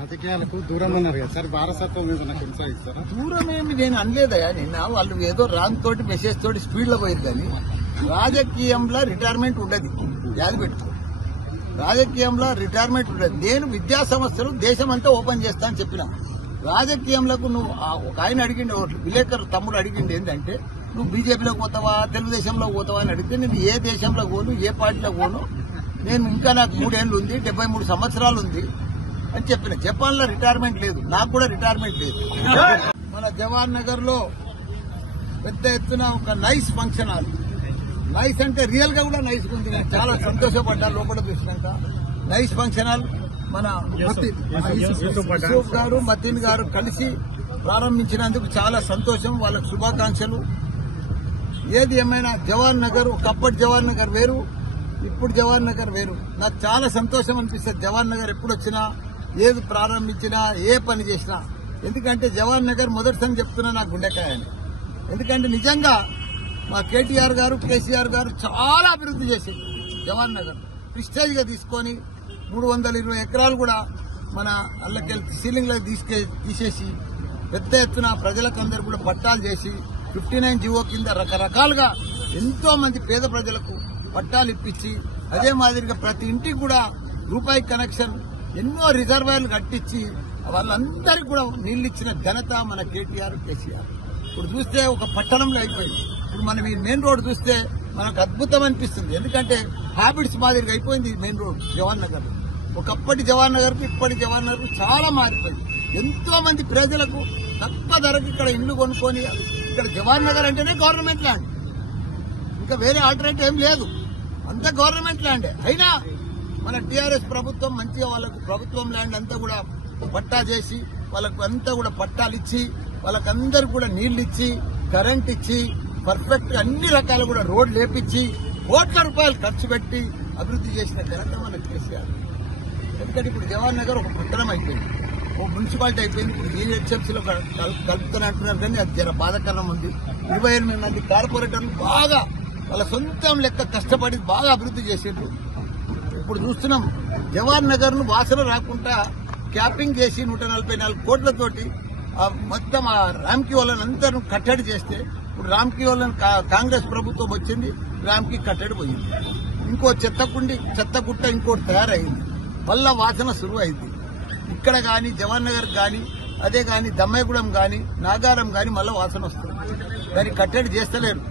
రాజకీయాలకు దూరం ఉన్నారు కదా సార్, వారసత్వం మీద నాకు కొనసాగిస్తారా? దూరం ఏమి నేను అనలేదయా. నిన్న వాళ్ళు ఏదో రాంగ్ తోటి మెసేజ్ తోటి స్పీడ్ లో పోయారు. కానీ రాజకీయంలో రిటైర్మెంట్ ఉండదు. యాది పెట్టుకో, రాజకీయంలో రిటైర్మెంట్ ఉండదు. నేను విద్యా సంస్థలు దేశమంతా ఓపెన్ చేస్తా అని చెప్పిన. రాజకీయంలోకి నువ్వు ఒక ఆయన అడిగిండు, విలేకరు తమ్ముడు అడిగిండు ఏంటంటే, నువ్వు బీజేపీలోకి పోతావా తెలుగుదేశంలో పోతావా అని అడిగితే, నేను ఏ దేశంలో పోను, ఏ పార్టీలో పోను, నేను ఇంకా నాకు 3 ఏళ్లు ఉంది, 73 సంవత్సరాలు ఉంది అని చెప్పిన. జపాన్ లో రిటైర్మెంట్ లేదు, నాకు కూడా రిటైర్మెంట్ లేదు. మన జవహర్ నగర్ లో పెద్ద ఎత్తున ఒక నైస్ ఫంక్షన్ హాల్, నైస్ అంటే రియల్ గా కూడా నైస్ ఉంది. నేను చాలా సంతోషపడ్డా లోపల చూసినాక. నైస్ ఫంక్షన్ హాల్ మన యూసుఫ్ గారు మతీన్ గారు కలిసి ప్రారంభించినందుకు చాలా సంతోషం. వాళ్ళకు శుభాకాంక్షలు. ఏది ఏమైనా జవహర్ నగర్, ఒకప్పటి జవహర్ నగర్ వేరు, ఇప్పుడు జవహర్ నగర్ వేరు. నాకు చాలా సంతోషం అనిపిస్తుంది జవహర్ నగర్ ఎప్పుడు వచ్చినా, ఏది ప్రారంభించినా, ఏ పని చేసినా. ఎందుకంటే జవహర్ నగర్ మొదటిసారి చెప్తున్నా నాకు గుండెకాయ అని. ఎందుకంటే నిజంగా మా కేటీఆర్ గారు, కేసీఆర్ గారు చాలా అభివృద్ధి చేసింది జవహర్ నగర్. ప్రిస్టేజ్ గా తీసుకొని 320 ఎకరాలు కూడా మన అల్లకెళ్ళి సీలింగ్ లో తీసేసి పెద్ద ఎత్తున ప్రజలకందరూ కూడా పట్టాలు చేసి 59 జీవో కింద రకరకాలుగా ఎంతో మంది పేద ప్రజలకు పట్టాలు ఇప్పించి, అదే మాదిరిగా ప్రతి ఇంటికి కూడా రూపాయి కనెక్షన్, ఎన్నో రిజర్వాయర్లు కట్టించి వాళ్ళందరికీ కూడా నీళ్లు ఇచ్చిన ఘనత మన కేటీఆర్, కేసీఆర్. ఇప్పుడు చూస్తే ఒక పట్టణంలో అయిపోయింది. ఇప్పుడు మనం ఈ మెయిన్ రోడ్ చూస్తే మనకు అద్భుతం అనిపిస్తుంది. ఎందుకంటే హ్యాబిట్స్ మాదిరిగా అయిపోయింది మెయిన్ రోడ్ జవహర్ నగర్. ఒకప్పటి జవహర్ నగర్ కు ఇప్పటి జవహర్ నగర్ చాలా మారిపోయింది. ఎంతో మంది ప్రజలకు తక్కువ ధరకు ఇక్కడ ఇళ్లు కొనుక్కొని, ఇక్కడ జవహర్ నగర్ అంటేనే గవర్నమెంట్ ల్యాండ్, ఇంకా వేరే ఆల్టర్నేటివ్ ఏం లేదు, అంతా గవర్నమెంట్ ల్యాండే. అయినా మన టీఆర్ఎస్ ప్రభుత్వం మంచిగా వాళ్ళకు ప్రభుత్వం ల్యాండ్ అంతా కూడా పట్టా చేసి, వాళ్ళకు అంతా కూడా పట్టాలు ఇచ్చి, వాళ్ళకందరూ కూడా నీళ్లు ఇచ్చి, కరెంట్ ఇచ్చి, పర్ఫెక్ట్ అన్ని రకాలు కూడా రోడ్లు లేపించి, కోట్ల రూపాయలు ఖర్చు పెట్టి అభివృద్ధి చేసిన ఘనత మన కేసీఆర్. ఎందుకంటే ఇప్పుడు జవహర్ నగర్ ఒక పట్టణం అయిపోయింది, ఓ మున్సిపాలిటీ అయిపోయింది. ఇప్పుడు జీహెచ్ఎంసీలో కలుపుకొని అంటున్నారు, కానీ అది జర బాధాకరం ఉంది. 28 మంది కార్పొరేటర్లు బాగా వాళ్ళ సొంతం లెక్క కష్టపడి బాగా అభివృద్ధి చేసేట్లు. ఇప్పుడు చూస్తున్నాం జవహర్ నగర్ ను వాసన రాకుండా క్యాపింగ్ చేసి 144 కోట్లతోటి మొత్తం ఆ రామ్కీ వాళ్ళని అందరూ కట్టడి చేస్తే, ఇప్పుడు రామ్కీ వాళ్ళని కాంగ్రెస్ ప్రభుత్వం వచ్చింది, రామ్కీ కట్టడి పోయింది. ఇంకో చెత్తగుట్ట ఇంకోటి తయారైంది, మళ్ళా వాసన సురువు అయింది. ఇక్కడ గాని జవహర్ నగర్ గాని, అదే గాని దమ్మాయిగూడెం గాని, నాగారం గాని మళ్ళా వాసన వస్తుంది. దాన్ని కట్టడి చేస్తలేరు.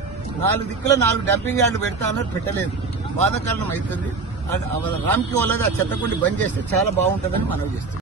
4 దిక్కుల 4 డంపింగ్ యార్డులు పెడతా అన్నారు, పెట్టలేదు. బాధాకరణం అవుతుంది. రామ్కీ వాళ్ళది ఆ చెత్తకుండి బంద్ చేస్తే చాలా బాగుంటుందని మనవి చేస్తుంది.